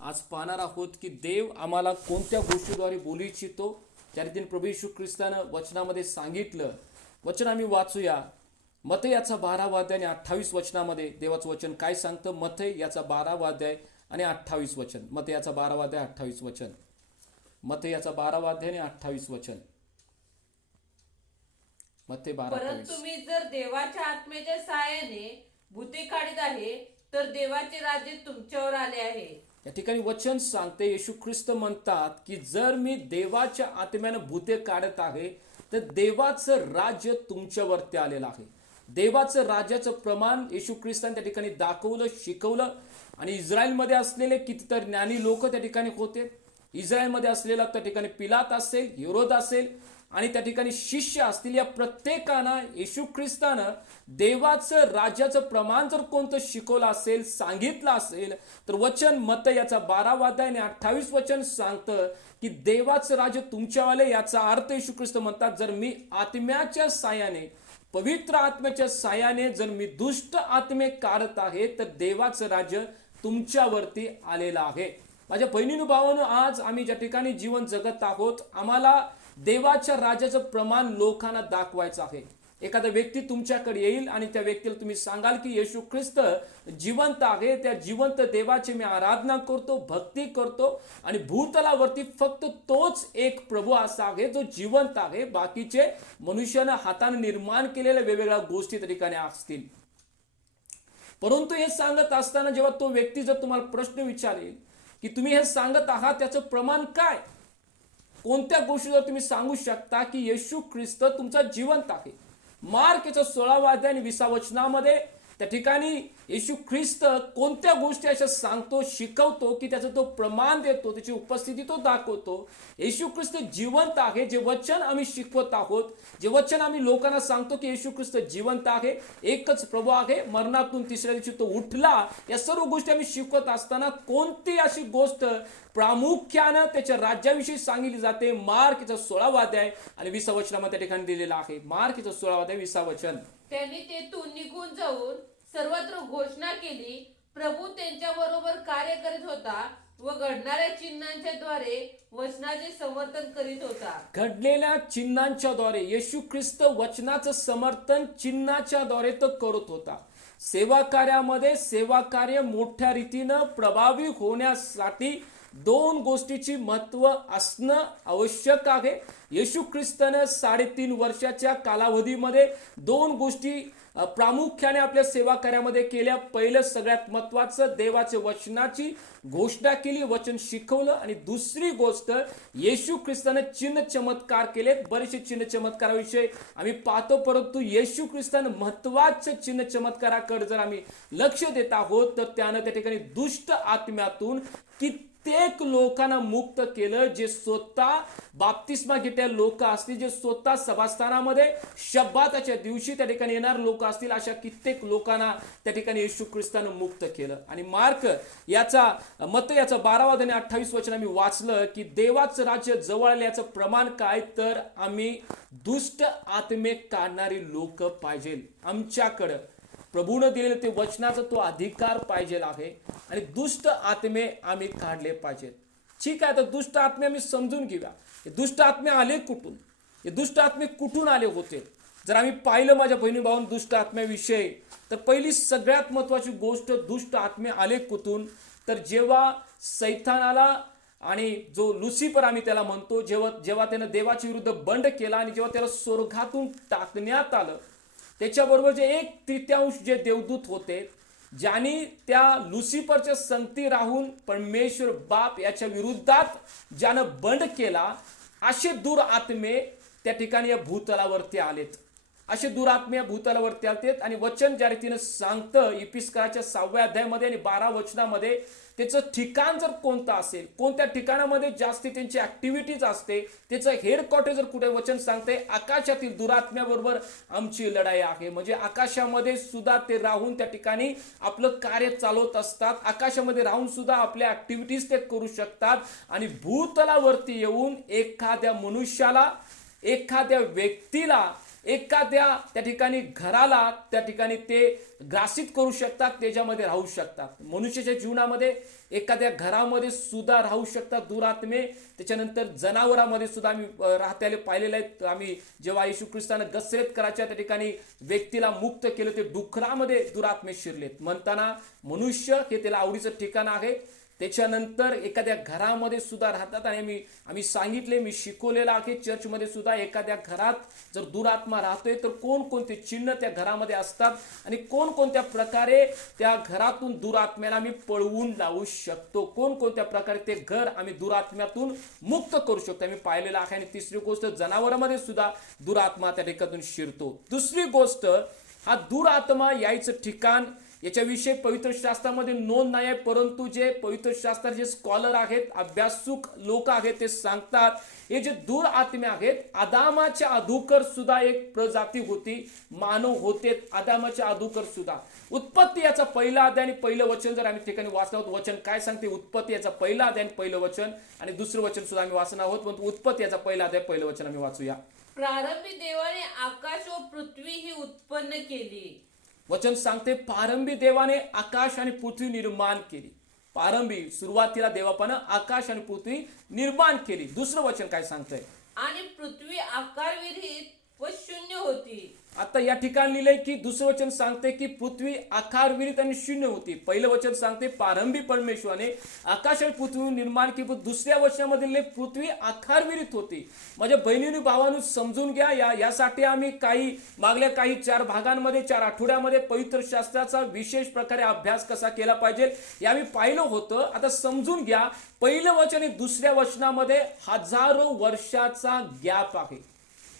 आज पाहणार आहोत की देव आम्हाला कोणत्या गोष्टीद्वारे बोलू इच्छितो. त्या रीतीने प्रभू येशू ख्रिस्तानं वचनामध्ये सांगितलं. वचन आम्ही वाचूया. मत्तई याचा 12वा अध्याय आणि 28 वचनामध्ये देवाचं वचन काय सांगतं. मत्तई याचा 12वा अध्याय आणि 28 वचन. मत्तई याचा 12वा अध्याय 28 वचन. मत्तई याचा 12वा अध्याय आणि 28 वचन. मत्तई 12:28. परंतु तुम्ही जर देवाच्या आत्म्याच्या सहाय्याने भूते काढीत आहे तर देवाचे राज्य तुमच्यावर आले आहे. या ठिकाणी वचन सांगते, येशू ख्रिस्त म्हणतात की जर मी देवाच्या आत्म्यानं भूते काढत आहे तर देवाचं राज्य तुमच्यावरती आलेलं आहे. देवाचं राज्याचं प्रमाण येशू ख्रिस्ताने त्या ठिकाणी दाखवलं, शिकवलं. आणि इस्रायलमध्ये असलेले कितीतरी ज्ञानी लोक त्या ठिकाणी होते. इस्रायलमध्ये असलेला त्या ठिकाणी पिलात असेल, हेरोद असेल आणि त्या ठिकाणी शिष्य असतील. या प्रत्येकानं येशू ख्रिस्तानं देवाचं राज्याचं प्रमाण जर कोणतं शिकवलं असेल, सांगितलं असेल, तर वचन मत्तई याचा 12वा अध्याय आणि 28 वचन सांगतं की देवाचं राज्य तुमच्यावाले. याचा अर्थ येशू ख्रिस्त म्हणतात, जर मी आत्म्याच्या साह्याने, पवित्र आत्म्याच्या साह्याने जर मी दुष्ट आत्मे काढत आहे तर देवाचं राज्य तुमच्यावरती आलेलं आहे. माझ्या बहिणीनु भावांनो, आज आम्ही ज्या ठिकाणी जीवन जगत आहोत, आम्हाला देवाच्या राज्याचं प्रमाण लोकांना दाखवायचं आहे. एखादा व्यक्ती तुमच्याकडे येईल आणि त्या व्यक्तीला तुम्ही सांगाल की येशू ख्रिस्त जिवंत आहे, त्या जिवंत देवाची मी आराधना करतो, भक्ती करतो आणि भूतलावरती फक्त तोच एक प्रभू असा आहे जो जिवंत आहे. बाकीचे मनुष्यानं हाताने निर्माण केलेल्या वेगवेगळ्या गोष्टी त्या ठिकाणी असतील. परंतु हे सांगत असताना जेव्हा तो व्यक्ती जर तुम्हाला प्रश्न विचारेल की तुम्ही हे सांगत आहात त्याचं प्रमाण काय, कोणत्या गोष्टीवर तुम्ही सांगू शकता की येशू ख्रिस्त तुमचा जिवंत आहे. मार्क याचा 16वा अध्याय आणि 20 वचनामध्ये त्या ठिकाणी येशू ख्रिस्त कोणत्या गोष्टी अशा सांगतो, शिकवतो की त्याचं तो प्रमाण देतो, त्याची उपस्थिती तो दाखवतो. येशू ख्रिस्त जिवंत आहे. जे वचन आम्ही शिकवत आहोत, जे वचन आम्ही लोकांना सांगतो की येशू ख्रिस्त जिवंत आहे, एकच प्रभू आहे, मरणातून तिसऱ्या दिवशी तो उठला, या सर्व गोष्टी आम्ही शिकवत असताना कोणती अशी गोष्ट प्रामुख्यानं त्याच्या राज्याविषयी सांगितली जाते. मार्क याचा 16वा अध्याय आणि 20 वचनामध्ये त्या ठिकाणी दिलेला आहे. मार्क याचा 16वा अध्याय 20 वचन. त्यांनी तेथून निघून जाऊन सर्वत्र घोषणा केली, प्रभू त्यांच्या बरोबर कार्य करीत होता व घडणाऱ्या चिन्हांच्या द्वारे वचनाचे समर्थन करीत होता. घडलेल्या चिन्हांच्या द्वारे येशू ख्रिस्त वचनाचं समर्थन चिन्हाच्या द्वारे तो करत होता. सेवा कार्यामध्ये सेवा कार्य मोठ्या रीतीनं प्रभावी होण्यासाठी दोन गोष्टीची महत्व असणं आवश्यक आहे. येशू ख्रिस्तानं 3.5 वर्षाच्या कालावधीमध्ये दोन गोष्टी प्रामुख्याने आपल्या सेवा कार्यामध्ये केल्या. पहिलं सगळ्यात महत्वाचं, देवाचे वचनाची घोषणा केली, वचन शिकवलं. आणि दुसरी गोष्ट, येशू ख्रिस्तानं चिन्ह चमत्कार केले. बरेचसे चिन्ह चमत्काराविषयी आम्ही पाहतो, परंतु येशू ख्रिस्तानं महत्वाचं चिन्ह चमत्काराकडे जर आम्ही लक्ष देत आहोत तर त्यानं त्या ठिकाणी दुष्ट आत्म्यातून कित्येक लोकांना मुक्त केलं. जे स्वतः बाप्तिस्मा घेतलेले लोक असतील, जे स्वतः सभास्थानामध्ये शब्बाताच्या दिवशी त्या ठिकाणी येणार लोक असतील, अशा कित्येक लोकांना त्या ठिकाणी येशू ख्रिस्तानं मुक्त केलं. आणि मार्क याचा मत्तई याचा 12वा अध्याय 28 वचन आम्ही वाचलं की देवाचं राज्य जवळ आलं. याचं प्रमाण काय, तर आम्ही दुष्ट आत्मे काढणारी लोक पाहिजे. आमच्याकडं प्रभूनं दिलेलं ते वचनाचा तो अधिकार पाहिजे आहे आणि दुष्ट आत्मे आम्ही काढले पाहिजेत. ठीक आहे, तर दुष्ट आत्मे आम्ही समजून घेऊया. हे दुष्ट आत्मे आले कुठून, हे दुष्ट आत्मे कुठून आले होते. जर आम्ही पाहिलं माझ्या बहिणी भावांनो दुष्ट आत्म्याविषयी, तर पहिली सगळ्यात महत्वाची गोष्ट, दुष्ट आत्मे आले कुठून, तर जेव्हा सैतानाला आणि जो लुसिफर आम्ही त्याला म्हणतो, जेव्हा त्यानं देवाच्या विरुद्ध बंड केला आणि जेव्हा त्याला स्वर्गातून टाकण्यात आलं, त्याच्याबरोबर जे 1/3 जे देवदूत होते, ज्यांनी त्या लुसिफरच्या संगती राहून परमेश्वर बाप याच्या विरुद्धात ज्यानं बंड केला, असे दुरात्मे त्या ठिकाणी या भूतलावरती आलेत. असे दुरात्मे या भूतलावरती आलेत. आणि वचन ज्या रीतीनं सांगतं इपिस्कराच्या 6व्या अध्यायामध्ये आणि 12 वचनामध्ये, त्याचं ठिकाण जर कोणतं असेल, कोणत्या ठिकाणामध्ये जास्त त्यांची ऍक्टिव्हिटीज असते, त्याचं हेडक्वार्टर जर कुठे, वचन सांगते आकाशातील दुरात्म्याबरोबर आमची लढाई आहे. म्हणजे आकाशामध्ये सुद्धा ते राहून त्या ठिकाणी आपलं कार्य चालवत असतात. आकाशामध्ये राहून सुद्धा आपल्या ऍक्टिव्हिटीज ते करू शकतात. आणि भूतलावरती येऊन एखाद्या मनुष्याला, एखाद्या व्यक्तीला एखाद्या त्या ठिकाणी घराला त्या ठिकाणी ते ग्रासित करू शकतात, त्याच्यामध्ये राहू शकतात. मनुष्याच्या जीवनामध्ये एखाद्या घरामध्ये सुद्धा राहू शकतात दुरात्मे. त्याच्यानंतर जनावरांमध्ये सुद्धा आम्ही राहत्याले पाहिलेले आहेत. आम्ही जेव्हा येशू ख्रिस्तानं गस्सेत करायच्या त्या ठिकाणी व्यक्तीला मुक्त केलं, ते डुकरामध्ये दुरात्मे शिरलेत. म्हणताना मनुष्य हे त्याला आवडीचं ठिकाण आहे. त्याच्यानंतर एखाद्या घरामध्ये सुद्धा राहतात. आणि आम्ही सांगितले, मी शिकवलेलं आहे चर्चमध्ये सुद्धा, एखाद्या घरात जर दुरात्मा राहतोय तर कोणकोणते चिन्ह त्या घरामध्ये असतात आणि कोणकोणत्या प्रकारे त्या घरातून दुरात्म्याला आम्ही पळवून लावू शकतो, कोणकोणत्या प्रकारे ते घर आम्ही दुरात्म्यातून मुक्त करू शकतो, आम्ही पाहिलेलं आहे. आणि तिसरी गोष्ट, जनावरांमध्ये सुद्धा दुरात्मा त्या ठिकाणातून शिरतो. दुसरी गोष्ट, हा दुरात्मा यायचं ठिकाण याच्याविषयी पवित्र शास्त्रामध्ये नोंद नाही आहे, परंतु जे पवित्र शास्त्राचे स्कॉलर आहेत, अभ्यासुक लोक आहेत, ते सांगतात हे जे दुरात्मे आहेत, आदामाच्या अधोकर सुद्धा एक प्रजाती होती, मानव होते आदामाच्या अधोकर सुद्धा. उत्पत्ती याचा पहिला अध्याय आणि पहिलं वचन जर आम्ही ठिकाणी वाचणार आहोत, वचन काय सांगते, उत्पत्ती याचा पहिला अध्याय आणि पहिलं वचन, आणि दुसरं वचन सुद्धा आम्ही वाचणार आहोत, पण उत्पत्ती याचा पहिला अध्याय पहिलं वचन आम्ही वाचूया. प्रारंभी देवाने आकाश व पृथ्वी ही उत्पन्न केली. वचन सांगते, प्रारंभी देवाने आकाश आणि पृथ्वी निर्माण केली. प्रारंभी सुरुवातीला देवापानं आकाश आणि पृथ्वी निर्माण केली. दुसरं वचन काय सांगतंय, आणि पृथ्वी आकारविरहित व शून्य होती. आता या ठिकाणी लिहिलंय की दुसरं वचन सांगते की पृथ्वी आकारविरहित आणि शून्य होती. पहिलं वचन सांगते प्रारंभी परमेश्वराने आकाश आणि पृथ्वी निर्माण केली, पण दुसऱ्या वचनामध्ये लिहिले पृथ्वी आकारविरहित होती. माझ्या बहिणीने भावांनो समजून घ्या, यासाठी आम्ही मागल्या काही 4 भागांमध्ये 4 आठवड्यामध्ये पवित्र शास्त्राचा विशेष प्रकारे अभ्यास कसा केला पाहिजे हे आम्ही पाहिलं होतं. आता समजून घ्या, पहिलं वचन आणि दुसऱ्या वचनामध्ये हजारो वर्षाचा गॅप आहे.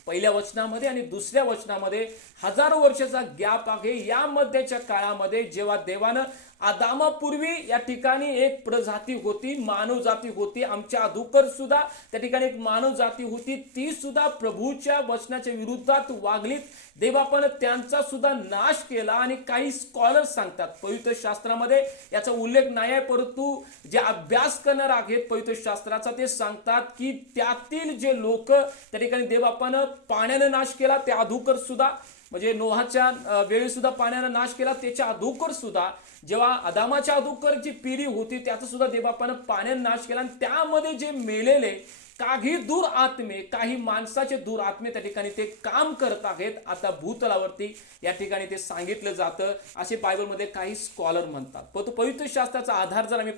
पहिल्या वचनामध्ये आणि दुसऱ्या वचनामध्ये हजारो वर्षाचा गॅप आहे. या मध्यच्या काळामध्ये जेव्हा देवानं आदामापूर्वी या ठिकाणी एक प्रजाती होती, मानव जाती होती, आमच्या अधोकर सुद्धा त्या ठिकाणी एक मानव जाती होती, ती सुद्धा प्रभूच्या वचनाच्या विरुद्धात वागलीत. देवापण त्यांचा सुद्धा नाश केला. आणि काही स्कॉलर सांगतात, पवित्र शास्त्रामध्ये याचा उल्लेख नाही आहे, परंतु जे अभ्यास करणार आहेत पवित्र शास्त्राचा ते सांगतात की त्यातील जे लोक त्या ठिकाणी देवापण पाण्यानं नाश केला, त्या अधोकर सुद्धा, म्हणजे नोहाच्या वेळी सुद्धा पाण्यानं नाश केला, त्याच्या अधोकर सुद्धा जेव्हा आदामाच्या अधोकर जी पिढी होती त्याचा सुद्धा देवापानं पाण्यानं नाश केला. आणि त्यामध्ये जे मेलेले काही दुरात्मे, काही माणसाचे दुरात्मे त्या ठिकाणी ते काम करत आहेत आता भूतलावरती, या ठिकाणी ते सांगितलं जातं असे बायबलमध्ये काही स्कॉलर म्हणतात. परंतु पवित्र शास्त्राचा आधार जर आम्ही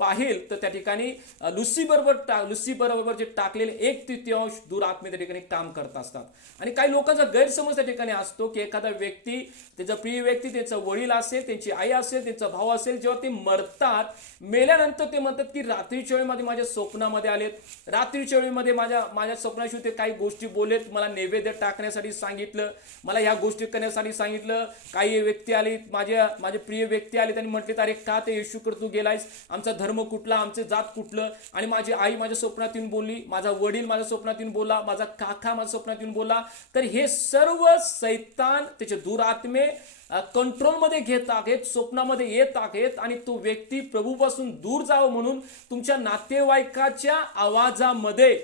पाहिल तर त्या ठिकाणी लुसीबरोबर जे टाकलेले 1/3 दुरात्मे त्या ठिकाणी काम करत असतात. आणि काही लोकांचा गैरसमज त्या ठिकाणी असतो की एखादा व्यक्ती, त्याचा प्रिय व्यक्ती, त्यांचा वडील असेल, त्यांची आई असेल, त्यांचा भाऊ असेल, जेव्हा ते मरतात, मेल्यानंतर ते म्हणतात की रात्रीच्या वेळेमध्ये माझ्या स्वप्नामध्ये आलेत, रात्रीच्या वेळेमध्ये माझ्या स्वप्नाशी ते काही गोष्टी बोललेत, मला नैवेद्य टाकण्यासाठी सांगितलं, मला ह्या गोष्टी करण्यासाठी सांगितलं. काही व्यक्ती आली, माझे प्रिय व्यक्ती आले, त्यांनी म्हटले अरे का ते येशूकडे तू गेलायस, आमचा धर्म कुठला, आमचं जात कुठलं. आणि माझी आई माझ्या स्वप्नात येऊन बोलली, माझा वडील माझ्या स्वप्नात येऊन बोलला, माझा काका माझ्या स्वप्नात येऊन बोलला. तर हे सर्व सैतान, त्याचे दुरात्मे कंट्रोलमध्ये घेत आहेत, स्वप्नामध्ये येत आहेत. आणि तो व्यक्ती प्रभूपासून दूर जावं म्हणून तुमच्या नातेवाईकाच्या आवाजामध्ये,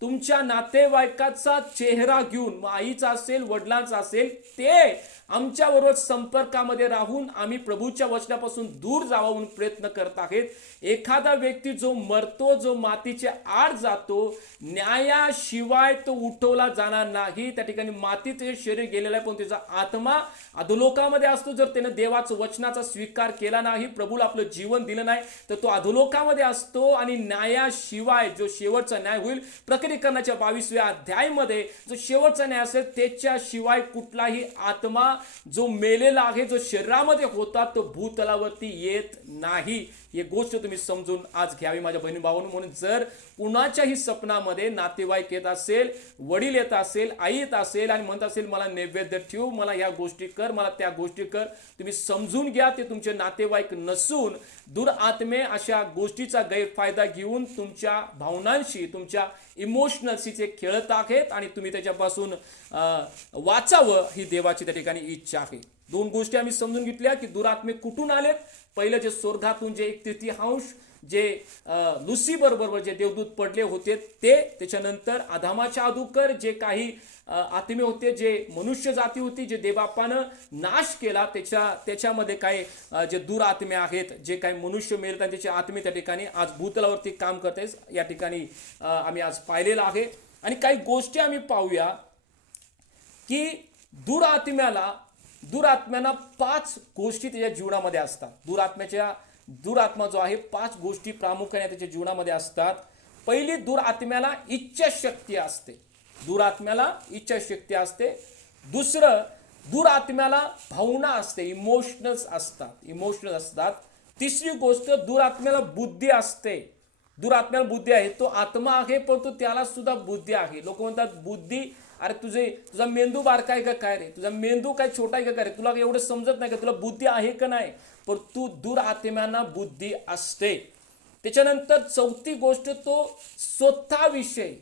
तुमच्या नातेवाईकाचा चेहरा घेऊन, आईचा असेल, वडिलांचा असेल, ते आमच्याबरोबर संपर्कामध्ये राहून आम्ही प्रभूच्या वचनापासून दूर जावं म्हणून प्रयत्न करत आहेत. एखादा व्यक्ती जो मरतो, जो मातीच्या आड जातो, न्यायाशिवाय तो उठवला जाणार नाही. त्या ठिकाणी मातीचे शरीर गेलेलं आहे, पण त्याचा आत्मा अधोलोकामध्ये असतो. जर त्यानं देवाचं वचनाचा स्वीकार केला नाही, प्रभूला आपलं जीवन दिलं नाही, तर तो अधोलोकामध्ये असतो. आणि न्यायाशिवाय जो शेवटचा न्याय होईल, प्रकटीकरणाच्या 22व्या अध्यायामध्ये जो शेवटचा न्याय असेल, त्याच्याशिवाय कुठलाही आत्मा जो मेलेला आहे, जो शरीरामध्ये होता, तो भूतलावरती येत नाही. ही गोष्ट तुम्ही समजून आज घ्यावी माझ्या बहिणी भावांनो. म्हणून जर कुणाच्याही स्वप्नामध्ये नातेवाईक येत असेल, वडील येत असेल, आई येत असेल आणि म्हणत असेल मला नैवेद्य ठेव, मला या गोष्टी कर, मला त्या गोष्टी कर, तुम्ही समजून घ्या ते तुमचे नातेवाईक नसून दुरात्मे अशा गोष्टीचा गैरफायदा घेऊन तुमच्या भावनांशी, तुमच्या इमोशनलशी ते खेळत आहेत आणि तुम्ही त्याच्यापासून वाचावं ही देवाची त्या ठिकाणी इच्छा आहे. 2 गोष्टी आम्ही समजून घेतल्या की दुरात्मे कुठून आलेत. पहिलं जे स्वर्गातून जे 1/3 जे लुसिफर बरोबर जे देवदूत पडले होते ते, त्याच्यानंतर आदामाच्या अगोदर जे काही आत्मे होते, जे मनुष्य जाती होती, जे देवबापानं नाश केला, त्याच्यामध्ये काही जे दुरात्मे आहेत, जे काही मनुष्य मेले त्याचे आत्मे त्या ठिकाणी आज भूतलावरती काम करते, या ठिकाणी आम्ही आज पाहिलेलं आहे. आणि काही गोष्टी आम्ही पाहूया की दुरात्म्यांना 5 गोष्टी त्याच्या जीवनामध्ये असतात. दुरात्मा जो आहे 5 गोष्टी प्रामुख्याने त्याच्या जीवनामध्ये असतात. पहिली, दुरात्म्याला इच्छाशक्ती असते. दुसरं, दुरात्म्याला भावना असते, इमोशनल्स असतात. तिसरी गोष्ट, दुरात्म्याला बुद्धी असते. दुरात्म्याला बुद्धी आहे, तो आत्मा आहे परंतु त्याला सुद्धा बुद्धी आहे. लोक म्हणतात बुद्धी, अरे तुझा मेंदू बारका आहे का काय रे, तुझा मेंदू काय छोटा आहे का काय रे, तुला एवढं समजत नाही का, तुला बुद्धी आहे का नाही. परंतु दुरात्म्यांना बुद्धी असते. त्याच्यानंतर चौथी गोष्ट, तो स्वतःविषयी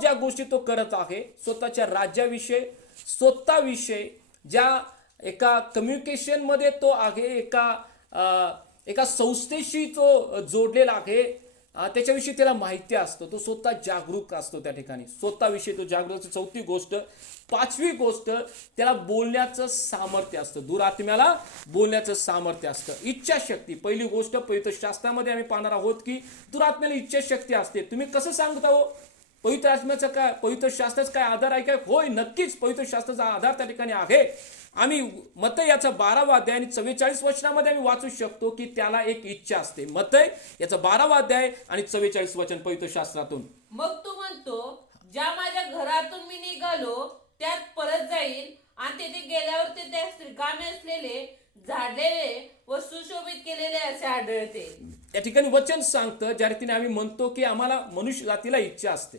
ज्या गोष्टी तो करत आहे, स्वतःच्या राज्याविषयी, स्वतःविषयी ज्या एका कम्युनिकेशन मध्ये तो आहे, एका संस्थेशी तो जोडलेला आहे, त्याच्याविषयी त्याला माहिती असतं, तो स्वतः जागरूक असतो त्या ठिकाणी, स्वतःविषयी तो जागरूक. चौथी गोष्ट. पाचवी गोष्ट, त्याला बोलण्याचं सामर्थ्य असतं. दुरात्म्याला बोलण्याचं सामर्थ्य असतं. इच्छाशक्ती. पहिली गोष्ट, पवित्र शास्त्रामध्ये आम्ही पाहणार आहोत की दुरात्म्याला इच्छाशक्ती असते. तुम्ही कसं सांगता हो, पवित्र आत्म्याचा काय, पवित्र शास्त्राचा काय आधार आहे काय? होय, नक्कीच पवित्र शास्त्राचा आधार त्या ठिकाणी आहे. आम्ही मत्तई याचा 12वा अध्याय आणि 44 वचनामध्ये आम्ही वाचू शकतो की त्याला एक इच्छा असते. मत्तई याचा 12वा अध्याय आणि 44 वचन पवित्र शास्त्रातून. मग तू म्हणतो, ज्या माझ्या घरातून मी निघालो त्यात परत जाईल, आणि तेथे गेल्यावर ते त्या रिकामे असलेले, झाडलेले व सुशोभित केलेले असे आढळते. या ठिकाणी वचन सांगतं, ज्या रीतीने आम्ही म्हणतो की आम्हाला मनुष्य जातीला इच्छा असते.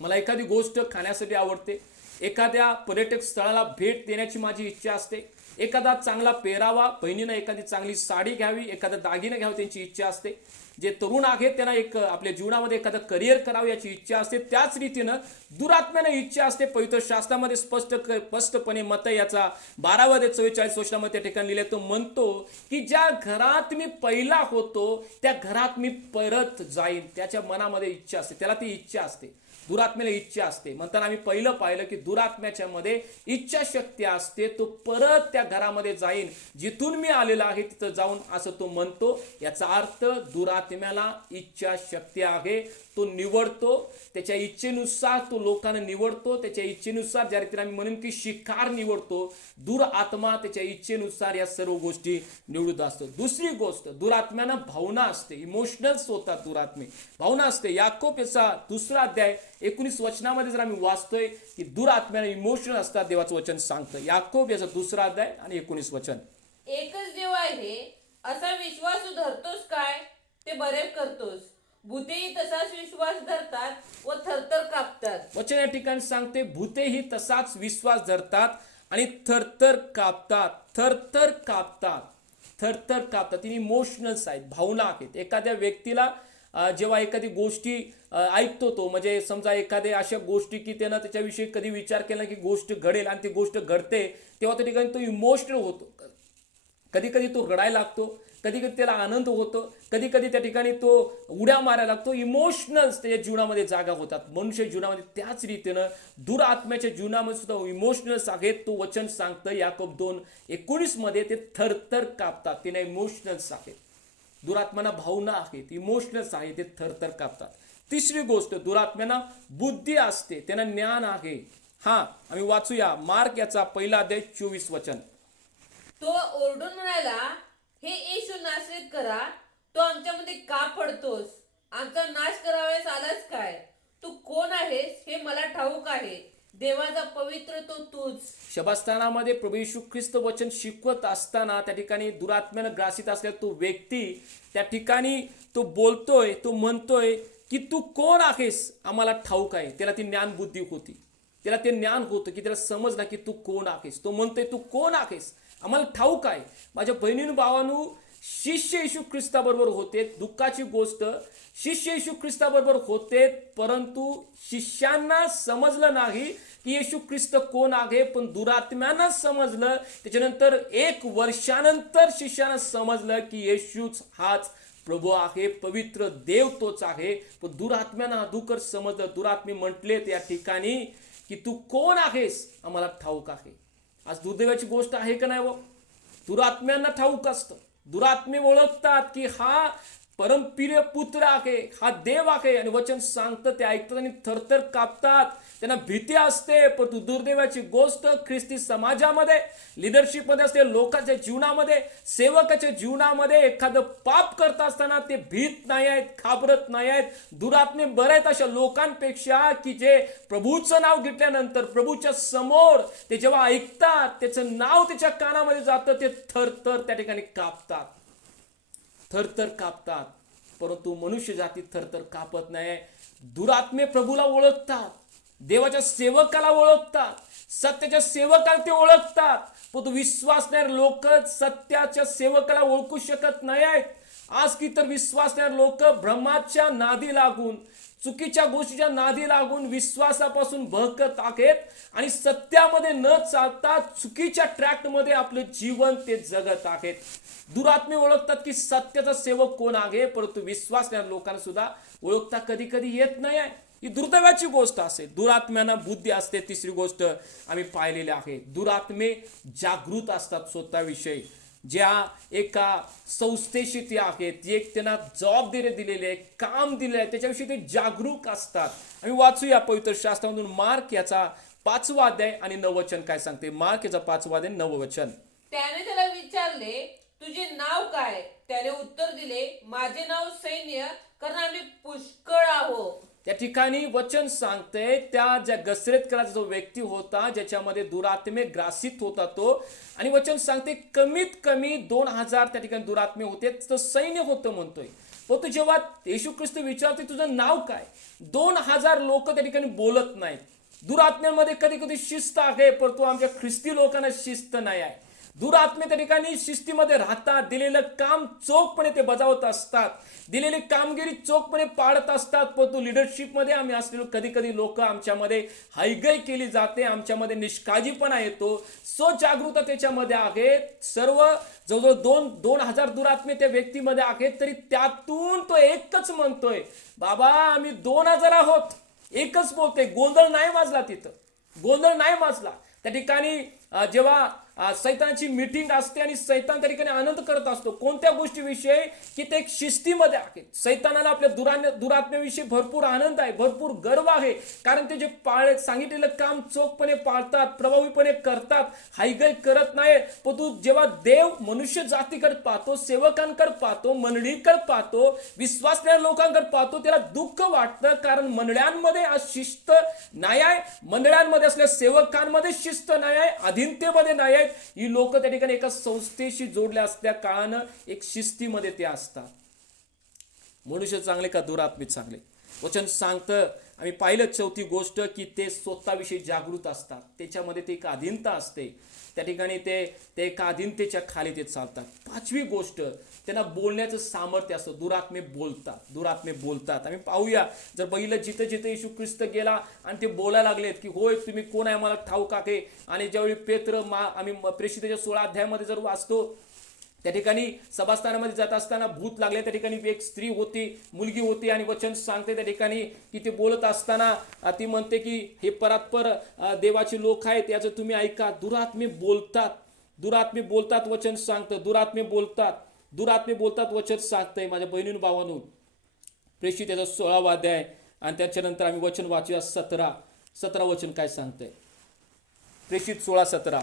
मला एखादी गोष्ट खाण्यासाठी आवडते, एखाद्या पर्यटक स्थळाला भेट देण्याची माझी इच्छा असते, एखादा चांगला पेहरावा, बहिणीनं एखादी चांगली साडी घ्यावी, एखादा दागिने घ्यावे त्यांची इच्छा असते. जे तरुण आहेत त्यांना आपल्या जीवनामध्ये एखादं करिअर करावं याची इच्छा असते. त्याच रीतीनं दुरात्म्यानं इच्छा असते. पवित्र शास्त्रामध्ये स्पष्टपणे मत्तई याचा 12वा अध्याय 44 वचनामध्ये त्या ठिकाणी लिहिले, तो म्हणतो की ज्या घरात मी पहिला होतो त्या घरात मी परत जाईन. त्याच्या मनामध्ये इच्छा असते, त्याला ती इच्छा असते. दुरात्म्याला इच्छा असते. म्हणताना आम्ही पहिलं पाहिलं की दुरात्म्याच्या मध्ये इच्छाशक्ती असते. तो परत त्या घरामध्ये जाईन, जिथून मी आलेला आहे तिथं जाऊन, असं तो म्हणतो. याचा अर्थ दुरात्म्याला इच्छाशक्ती आहे. तो निवडतो, त्याच्या इच्छेनुसार तो लोकांना निवडतो. त्याच्या इच्छेनुसार, ज्या रीतीने आम्ही म्हणून की शिकार निवडतो, दुरात्मा त्याच्या इच्छेनुसार या सर्व गोष्टी निवडत असतो. दुसरी गोष्ट, दुरात्म्यानं भावना असते, इमोशनल्स होतात. दुरात्मे भावना असते. याकोब याचा 2रा अध्याय 19 वचनामध्ये जर आम्ही वाचतोय की दुरात्म्याने इमोशनल असतात, देवाचं वचन सांगतं. याकोब याचा 2रा अध्याय आणि 19 वचन. एकच देव आहे असा विश्वास तू धरतोस काय, ते बरे करतोस. भूतेही तसाच विश्वास धरतात व थरथर कापतात. वचन या ठिकाणी सांगते, भूतेही तसाच विश्वास धरतात आणि थरथर कापतात. थरथर कापतात. तिने इमोशनल्स आहेत, भावना आहेत. एखाद्या व्यक्तीला जेव्हा एखादी गोष्टी ऐकतो तो, म्हणजे समजा एखाद्या अशा गोष्टी की त्यानं त्याच्याविषयी कधी विचार केला की गोष्ट घडेल आणि ती गोष्ट घडते, तेव्हा त्या ठिकाणी तो इमोशनल होतो. कधी कधी तो रडायला लागतो, कधी कधी त्याला आनंद होतो, कधी कधी त्या ठिकाणी तो उड्या मारायला लागतो. इमोशनल्स त्याच्या जीवनामध्ये जागा होतात, मनुष्य जीवनामध्ये. त्याच रीतीनं दुरात्म्याच्या जीवनामध्ये सुद्धा इमोशनल्स आहेत. तो वचन सांगतं याकोब 2:19 मध्ये, ते थरथर कापतात. तिने इमोशनल्स आहेत. दुरात्म्यांना भावना आहेत, इमोशनल्स आहेत, ते थरथर कापतात. तिसरी गोष्ट, दुरात्म्यांना बुद्धी असते, त्यांना ज्ञान आहे. आम्ही वाचूया मार्क याचा 1 अध्याय 24 वचन. तो ओरडून म्हणाला, हे येशू नासरीत करा, तो आमच्यामध्ये का पडतोस? आमचा नाश करावयास आलास काय? तू कोण आहेस हे मला ठाऊक आहे. देवाचा पवित्र तो तूच. शबस्थानामध्ये प्रभू येशू ख्रिस्त वचन शिकवत असताना त्या ठिकाणी दुरात्म्यानं ग्रासित असलेला तो व्यक्ती त्या ठिकाणी तो बोलतोय, तो म्हणतोय की तू कोण आहेस आम्हाला ठाऊक आहे. त्याला ती ज्ञान बुद्धी होती, त्याला ते ज्ञान होतं की त्याला समजलं की तू कोण आहेस. तो म्हणतोय तू कोण आहेस आम्हाला ठाऊक आहे. माझ्या बहिणीनं भावांनो, शिष्य येशू ख्रिस्ताबरोबर होते. दुःखाची गोष्ट, शिष्य येशू ख्रिस्ताबरोबर होते, परंतु शिष्यांना समजलं नाही की येशू ख्रिस्त कोण आहे. पण दुरात्म्यांना समजलं. त्याच्यानंतर 1 वर्षानंतर शिष्यांना समजलं की येशूच हाच प्रभू आहे, पवित्र देव तोच आहे. पण दुरात्म्यांना अधुकर समजलं. दुरात्मे म्हटले त्या ठिकाणी की तू कोण आहेस आम्हाला ठाऊक आहे. आज दुर्दैवाची गोष्ट आहे का नाही? दुरात्म्यांना ठाऊक असतं. दुरात्मे ओळखतात की हा परमप्रिय पुत्र आहे, हा देव आहे. आणि वचन सांगतं, ते ऐकतात आणि थरथर कापतात, त्यांना भीती असते. पण तू दुर्दैवाची गोष्ट ख्रिस्ती समाजामध्ये, लिडरशिपमध्ये असते, लोकांच्या जीवनामध्ये, सेवकाच्या जीवनामध्ये एखादं पाप करत असताना ते भीत नाही आहेत, घाबरत नाही आहेत. दुरात्मे बरे आहेत अशा लोकांपेक्षा की जे प्रभूचं नाव घेतल्यानंतर प्रभूच्या समोर ते जेव्हा ऐकतात, त्याचं नाव त्याच्या कानामध्ये जातं, ते थरथर त्या ठिकाणी कापतात, थरथर कापतात. परंतु मनुष्य जाती थरथर कापत नाही. दुरात्मे प्रभूला ओळखतात, देवाच्या सेवकाला ओळखतात, सत्याच्या सेवकाला ते ओळखतात. पण विश्वासणारे लोक सत्याच्या सेवकाला ओळखू शकत नाही आहेत. आज की तर विश्वासणारे लोक भ्रमाच्या नादी लागून, चुकीच्या गोष्टीच्या नादी लागून विश्वासापासून बहकत आहेत आणि सत्यामध्ये न चालता चुकीच्या ट्रॅकमध्ये आपलं जीवन ते जगत आहेत. दुरात्मे ओळखतात की सत्याचा सेवक कोण आहे, परंतु विश्वासणाऱ्या लोकांना सुद्धा ओळखता कधी कधी येत नाही आहे. ही दुर्दैवाची गोष्ट असे. दुरात्म्यांना बुद्धी असते. तिसरी गोष्ट आम्ही पाहिलेली आहे, दुरात्मे जागृत असतात स्वतःविषयी. ज्या एका संस्थेशी ते आहेत, एक त्यांना जबाबदारी दिलेली आहे, काम दिलेलं आहे, त्याच्याविषयी ते जागरूक असतात. आम्ही वाचूया पवित्र शास्त्रामधून मार्क याचा 5वा अध्याय आणि 9 वचन काय सांगते. मार्क याचा 5वा अध्याय 9 वचन. त्याने त्याला विचारले, तुझे नाव काय? त्याने उत्तर दिले, माझे नाव सैन्य, कारण आम्ही पुष्कळ आहोत. त्या ठिकाणी वचन सांगते, त्या ज्या गसरेतकराचा जो व्यक्ती होता, ज्याच्यामध्ये दुरात्मे ग्रासित होता तो, आणि वचन सांगते कमीत कमी 2000 त्या ठिकाणी दुरात्मे होते, तर सैन्य होतं म्हणतोय. पण तू जेव्हा येशू ख्रिस्त विचारते तुझं नाव काय, 2000 लोक त्या ठिकाणी बोलत नाहीत. दुरात्म्यांमध्ये कधी कधी शिस्त आहे, परंतु आमच्या ख्रिस्ती लोकांना शिस्त नाही आहे. दुरात्मे त्या ठिकाणी शिस्तीमध्ये राहतात, दिलेलं काम चोखपणे ते बजावत असतात, दिलेली कामगिरी चोखपणे पाळत असतात. परंतु लिडरशिपमध्ये आम्ही असलेलो कधी कधी लोक, आमच्यामध्ये हायगय केली जाते, आमच्यामध्ये निष्काळजीपणा येतो, स्वजागृता त्याच्यामध्ये आहे. सर्व जवळजवळ 2000 दुरात्मे त्या व्यक्तीमध्ये आहेत, तरी त्यातून तो एकच म्हणतोय, बाबा आम्ही 2000 आहोत. एकच बोलतोय. गोंधळ नाही माजला तिथं, गोंधळ नाही माजला. त्या ठिकाणी जेव्हा सैतानाची मीटिंग असते आणि सैतान त्या ठिकाणी आनंद करत असतो कोणत्या गोष्टीविषयी, की ते एक शिस्तीमध्ये आहे. सैतानाला आपल्या दुरात्म्याविषयी भरपूर आनंद आहे, भरपूर गर्व आहे, कारण ते जे सांगितलेलं काम चोखपणे पाळतात, प्रभावीपणे करतात, हायगय करत नाही. पण तू जेव्हा देव मनुष्य जातीकडे पाहतो, सेवकांकडे पाहतो, मंडळीकडे पाहतो, विश्वासणाऱ्या लोकांकडे पाहतो, त्याला दुःख वाटतं. कारण मंडळांमध्ये आज शिस्त नाही आहे, मंडळांमध्ये असलेल्या सेवकांमध्ये शिस्त नाही आहे, अधीनतेमध्ये नाही आहे. ही लोक त्या ठिकाणी एका संस्थेशी जोडल्या असल्या काळानं एक शिस्तीमध्ये ते असतात. मनुष्य चांगले का दुरात्मे चांगले? वचन सांगतं, आम्ही पाहिलं 4थी गोष्ट, की ते स्वतःविषयी जागृत असतात, त्याच्यामध्ये ते एक अधीनता असते, त्या ठिकाणी ते एका अधीनतेच्या खाली ते चालतात. 5वी गोष्ट, त्यांना बोलण्याचं सामर्थ्य असतं. दुरात्मे बोलतात, दुरात्मे बोलतात. आम्ही पाहूया, जर बघितलं जिथं जिथं येशू ख्रिस्त गेला आणि ते बोलायला लागलेत की होय तुम्ही कोण आहे मला ठाऊक आहे. आणि ज्यावेळी पेत्र आम्ही प्रेषिताच्या 16 अध्यायामध्ये जर वाचतो, त्या ठिकाणी सभास्थानामध्ये जात असताना भूत लागले. त्या ठिकाणी एक स्त्री होती, मुलगी होती, आणि वचन सांगते त्या ठिकाणी की ते बोलत असताना ती म्हणते की हे परात्पर देवाचे लोक आहेत, याचं तुम्ही ऐका. दुरात्मे बोलतात, दुरात्मे बोलतात. वचन सांगतं दुरात्मे बोलतात, दुरात्मे बोलतात. वचन सांगतंय माझ्या बहिणीनं भावांनो, प्रेषित याचा 16वा अध्याय आणि त्याच्यानंतर आम्ही वचन वाचूया 17 वचन काय सांगतंय. प्रेषित 16:17.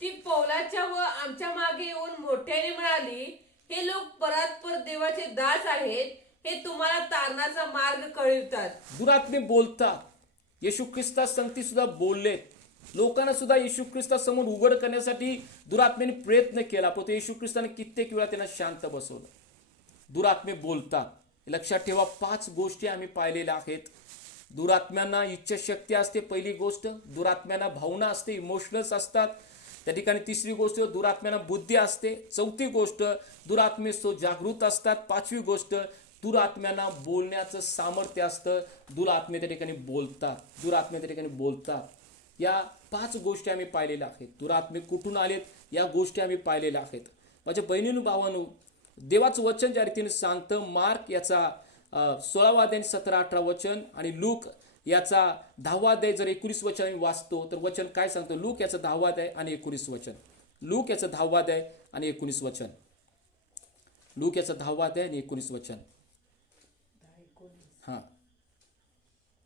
ती पौलाच्या व आमच्या मागे येऊन मोठ्याने म्हणाली, हे लोक परात्पर देवाचे दास आहेत, हे तुम्हाला तारणाचा मार्ग कळवितात. दुरात्मे बोलतात. येशू ख्रिस्ता संगती सुद्धा बोललेत. लोकांना सुद्धा येशू ख्रिस्तासमोर उघड करण्यासाठी दुरात्म्याने प्रयत्न केला, पण येशू ख्रिस्ताने कित्येक वेळा त्यांना शांत बसवलं. दुरात्मे बोलतात. लक्षात ठेवा, 5 गोष्टी आम्ही पाहिलेल्या आहेत. दुरात्म्यांना इच्छाशक्ती असते, पहिली गोष्ट. दुरात्म्यांना भावना असते, इमोशनल्स असतात. त्या ठिकाणी 3री गोष्ट, दुरात्म्यांना बुद्धी असते. 4थी गोष्ट, दुरात्मे जागृत असतात. 5वी गोष्ट, दुरात्म्यांना बोलण्याचं सामर्थ्य असतं. दुरात्मे त्या ठिकाणी बोलतात, दुरात्मे त्या ठिकाणी बोलतात. या 5 गोष्टी आम्ही पाहिलेल्या आहेत. दुरात्मे कुठून आलेत या गोष्टी आम्ही पाहिलेल्या आहेत. माझ्या बहिणीनं भावांनो, देवाचं वचन ज्या रीतीने सांगतं, मार्क याचा 16 अध्याय 17-18 वचन आणि लूक याचा 10 अध्याय जर 19 वचन आम्ही वाचतो तर वचन काय सांगतं? लूक याचं 10 अध्याय आणि 19 वचन. लूक याचं 10 अध्याय आणि 19 वचन. लूक याचं 10 अध्याय आणि 19 वचन. हा,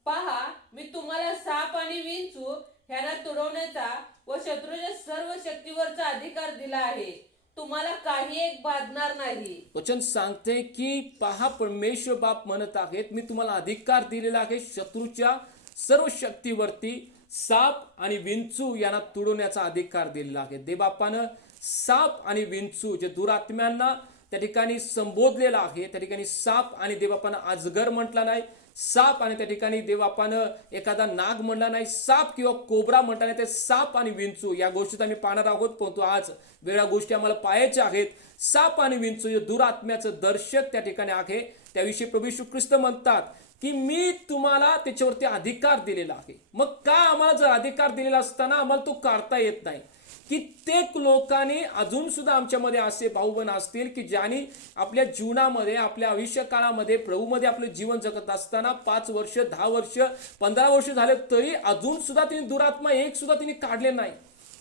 पहा, मी तुम्हाला साप आणि विंचू ह्यांना तुडवण्याचा व शत्रूच्या सर्व शक्तीवरचा अधिकार दिला आहे. तुम्हाला काही एक बाधणार नाही. वचन सांगते की पहा, परमेश्वर बाप म्हणत आहेत, मी तुम्हाला अधिकार दिलेला आहे शत्रूच्या सर्व शक्तीवरती, साप आणि विंचू यांना तुडवण्याचा अधिकार दिलेला आहे. देवबापानं साप आणि विंचू जे दुरात्म्यांना त्या ठिकाणी संबोधलेला आहे, त्या ठिकाणी साप आणि देवबापानं अजगर म्हटला नाही, साप आणि त्या ठिकाणी देवबापानं एखादा नाग म्हणला नाही, साप किंवा कोबरा म्हटला नाही. ते साप आणि विंचू या गोष्टीत आम्ही पाहणार आहोत, परंतु आज वेगळ्या गोष्टी आम्हाला पाहायच्या आहेत. साप आणि विंचू हे दुरात्म्याचं दर्शक त्या ठिकाणी आहे. त्याविषयी प्रभू येशू ख्रिस्त म्हणतात की मी तुम्हाला त्याच्यावरती अधिकार दिलेला आहे. मग का आम्हाला जर अधिकार दिलेला असताना आम्हाला तो काढता येत नाही? कित्येक लोकांनी अजून सुद्धा आमच्यामध्ये असे भाऊ बहीण असतील की ज्यांनी आपल्या जीवनामध्ये, आपल्या आयुष्य काळामध्ये प्रभूमध्ये आपलं जीवन जगत असताना 5 वर्ष, 10 वर्ष, 15 वर्ष झाले तरी अजून सुद्धा तिने दुरात्मा एक सुद्धा तिने काढले नाही.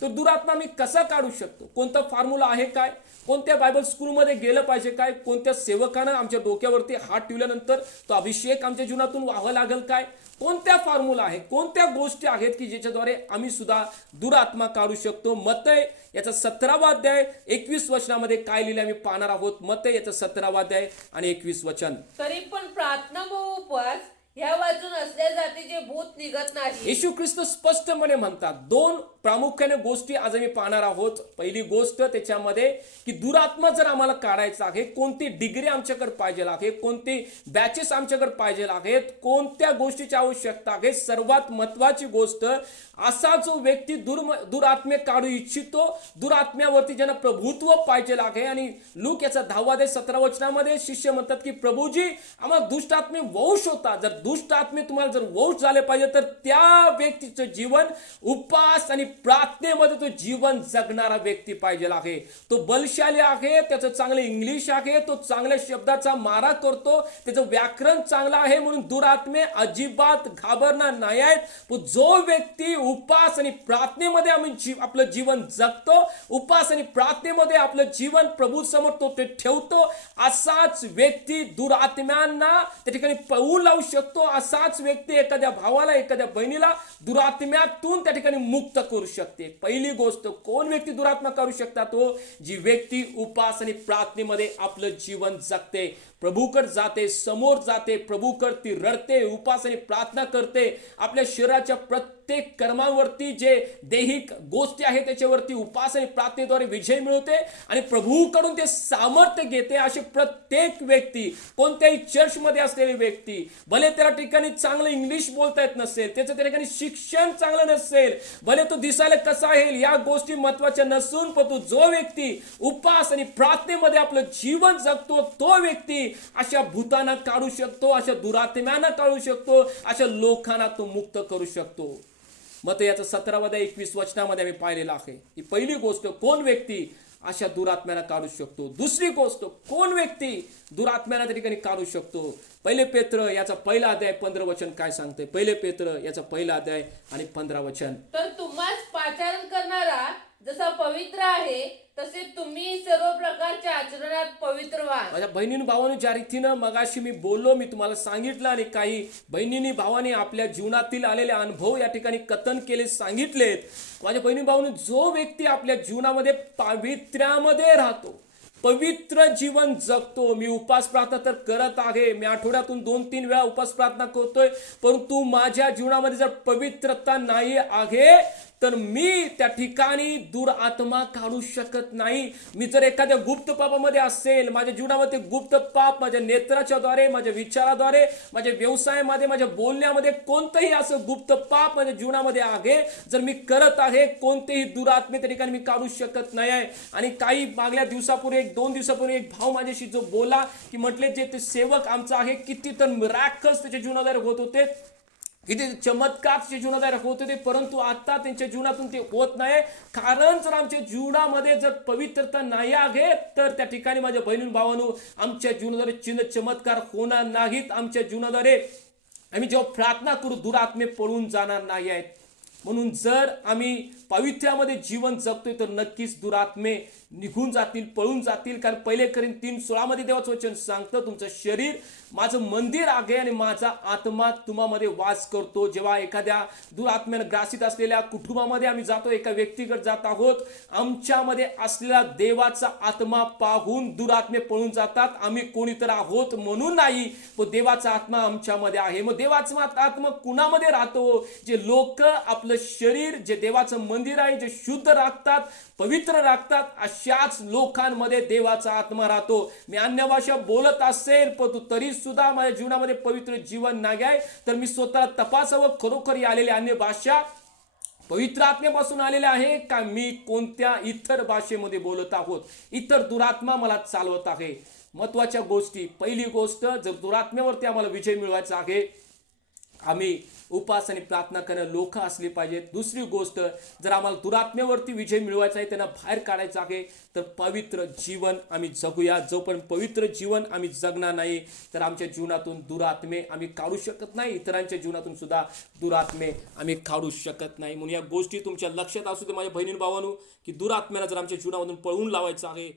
तर दुरात्मा मी कसा काढू शकतो? कोणता फॉर्म्युला आहे काय? कोणत्या बायबल स्कूलमध्ये गेलं पाहिजे काय? कोणत्या सेवकानं आमच्या डोक्यावरती हात ठेवल्यानंतर तो अभिषेक आमच्या जीवनातून व्हावा लागेल काय? कोणत्या फॉर्म्युला आहे? कोणत्या गोष्टी आहेत की ज्याच्याद्वारे आम्ही सुद्धा दुरात्मा काढू शकतो? मत्तय याचा 17 अध्याय 21 वचनामध्ये काय लिहिले आम्ही पाहणार आहोत. मत्तय याचा 17 अध्याय आणि 21 वचन. तरी पण प्रार्थना व उपवास ह्या वाचून असल्या जातीचे भूत निघत नाही. येशू ख्रिस्त स्पष्टपणे म्हणतात. 2 प्रामुख्याने गोष्टी आज आम्ही पाहणार आहोत. पहिली गोष्ट त्याच्यामध्ये की दुरात्मा जर आम्हाला काढायचा आहे, कोणती डिग्री आमच्याकडे पाहिजे आहे, कोणती बॅचेस आमच्याकडे पाहिजे आहेत, कोणत्या गोष्टीची आवश्यकता आहे. सर्वात महत्वाची गोष्ट, असा जो व्यक्ती दुरात्मे काढू इच्छितो, दुरात्म्यावरती ज्यांना प्रभुत्व पाहिजे आहे. आणि लूक याचा 10 अध्याय 17 वचनामध्ये शिष्य म्हणतात की प्रभूजी आम्हाला दुष्ट आत्मे वंश होता. जर दुष्ट आत्मे तुम्हाला जर वंश झाले पाहिजे तर त्या व्यक्तीचं जीवन उपवास आणि प्रार्थनेमध्ये तो जीवन जगणारा व्यक्ती पाहिजे आहे. तो बलशाली आहे, त्याचं चांगलं इंग्लिश आहे, तो चांगल्या शब्दाचा मारा करतो, त्याचं व्याकरण चांगलं आहे, म्हणून दुरात्मे अजिबात घाबरणार नाही आहेत. जो व्यक्ती उपवास आणि प्रार्थनेमध्ये आम्ही आपलं जीवन जगतो, उपवास आणि प्रार्थनेमध्ये आपलं जीवन प्रभू समोर तो ते ठेवतो, असाच व्यक्ती दुरात्म्यांना त्या ठिकाणी पळवून लावू शकतो. असाच व्यक्ती एखाद्या भावाला, एखाद्या बहिणीला दुरात्म्यातून त्या ठिकाणी मुक्त करू शकते. पहिली गोष्ट, कोण व्यक्ती दुरात्मा करू शकतात? तो जी व्यक्ती उपवास आणि प्रार्थनेमध्ये आपलं जीवन जगते, प्रभूकडे जाते, समोर जाते, प्रभूकडे ती रडते, उपवास आणि प्रार्थना करते, आपल्या शरीराच्या प्रत्येक कर्मांवरती जे दैहिक गोष्टी आहेत त्याच्यावरती उपवास आणि प्रार्थनेद्वारे विजय मिळवते आणि प्रभूकडून ते सामर्थ्य घेते. असे प्रत्येक व्यक्ती, कोणत्याही चर्चमध्ये असलेली व्यक्ती, भले त्या ठिकाणी चांगलं इंग्लिश बोलता येत नसेल, त्याचं त्या ठिकाणी शिक्षण चांगलं नसेल, भले तो दिसायला कसा आहे, या गोष्टी महत्वाच्या नसून, परंतु जो व्यक्ती उपवास आणि प्रार्थनेमध्ये आपलं जीवन जगतो तो व्यक्ती अशा भूतांना काढू शकतो, अशा दुरात्म्यांना काढू शकतो, अशा लोकांना तो मुक्त करू शकतो. मग याचं 17 अध्याय 21 वचनामध्ये आम्ही पाहिलेलं आहे की पहिली गोष्ट, कोण व्यक्ती अशा दुरात्म्यांना काढू शकतो. दुसरी गोष्ट, कोण व्यक्ती दुरात्म्यांना त्या ठिकाणी काढू शकतो. 1 पेत्र याचा 1 अध्याय 15 वचन काय सांगते? 1 पेत्र याचा 1 अध्याय आणि 15 वचन. तर तुम्हास पाचारण करणारा जसा पवित्र आहे तसे तुम्ही सर्व प्रकारच्या आचरणात पवित्र व्हा. माझ्या बहिणीने भावाने ज्या रीतीनं मगाशी मी बोललो, मी तुम्हाला सांगितलं आणि काही बहिणींनी भावाने आपल्या जीवनातील आलेले अनुभव या ठिकाणी कथन केले, सांगितलेत. माझ्या बहिणी भावाने, जो व्यक्ती आपल्या जीवनामध्ये पावित्र्यामध्ये राहतो, पवित्र जीवन जगतो, मी उपवास प्रार्थना तर करत आहे, मी आठवड्यातून 2-3 वेळा उपवास प्रार्थना करतोय, परंतु माझ्या जीवनामध्ये जर पवित्रता नाही आहे तर मी त्या ठिकाणी दुरात्मा काढू शकत नाही. मी जर एखाद्या गुप्त पापामध्ये असेल, माझ्या जीवनामध्ये गुप्त पाप, माझ्या नेत्राच्या द्वारे, माझ्या विचाराद्वारे, माझ्या व्यवसायामध्ये, माझ्या बोलण्यामध्ये कोणतंही असं गुप्त पाप माझ्या जीवनामध्ये आहे, जर मी करत आहे, कोणतेही दुरात्मे त्या ठिकाणी मी काढू शकत नाही आहे. आणि काही मागल्या दिवसापूर्वी, 2 दिवसापूर्वी एक भाव माझ्याशी जो बोला की म्हटले जे ते सेवक आमचा आहे, किती तर मिराकल्स त्याच्या जीवनाद्वारे होत होते, इथे चमत्कार त्यांच्या जीवनात होत होते, परंतु आता त्यांच्या जीवनातून ते होत नाही. कारण जर आमच्या जीवनामध्ये जर पवित्रता नाही आहे, तर त्या ठिकाणी माझ्या बहिणी भावांनो, आमच्या जीवनाद्वारे चिन्ह चमत्कार होणार नाहीत. आमच्या जीवनाद्वारे आम्ही जेव्हा प्रार्थना करू, दुरात्मे पळून जाणार नाही आहेत. म्हणून जर आम्ही पवित्र्यामध्ये जीवन जगतोय, तर नक्कीच दुरात्मे निघून जातील, पळून जातील. कारण 1 Corinthians 3:16 मध्ये देवाचं वचन सांगतं, तुमचं शरीर माझं मंदिर आहे आणि माझा आत्मा तुम्हामध्ये वास करतो. जेव्हा एखाद्या दुरात्म्यानं ग्रासित असलेल्या कुटुंबामध्ये आम्ही जातो, एका व्यक्तीकडे जात आहोत, आमच्यामध्ये असलेला देवाचा आत्मा पाहून दुरात्मे पळून जातात. आम्ही कोणीतरी आहोत म्हणून नाही, पण देवाचा आत्मा आमच्यामध्ये आहे. मग देवाचा आत्मा कुणामध्ये राहतो? जे लोक आपलं शरीर जे देवाचं मंदिर आहे, जे शुद्ध राखतात, पवित्र राखतात, अशाच लोकांमध्ये देवाचा आत्मा राहतो. मी अन्य भाषा बोलत असेल, पण तरी सुद्धा माझ्या जीवनामध्ये पवित्र जीवन नाही आहे, तर मी स्वतःला तपासावं, खरोखर आलेले अन्य भाषा पवित्र आत्म्यापासून आलेल्या आहे का, मी कोणत्या इतर भाषेमध्ये बोलत आहोत, इतर दुरात्मा मला चालवत आहे. महत्वाच्या गोष्टी, पहिली गोष्ट, जर दुरात्म्यावरती आम्हाला विजय मिळवायचा आहे, आम्ही उपास आणि प्रार्थना करणारे लोक असली पाहिजेत. दुसरी गोष्ट, जर आम्हाला दुरात्म्यावरती विजय मिळवायचा आहे, त्यांना बाहेर काढायचं आहे, तर पवित्र जीवन आम्ही जगूया. जोपर्यंत पवित्र जीवन आम्ही जगणार नाही, तर आमच्या जीवनातून दुरात्मे आम्ही काढू शकत नाही, इतरांच्या जीवनातून सुद्धा दुरात्मे आम्ही काढू शकत नाही. म्हणून या गोष्टी तुमच्या लक्षात असू दे माझ्या बहिणी भावांनो, की दुरात्म्याला जर आमच्या जीवनामधून पळवून लावायचं आहे,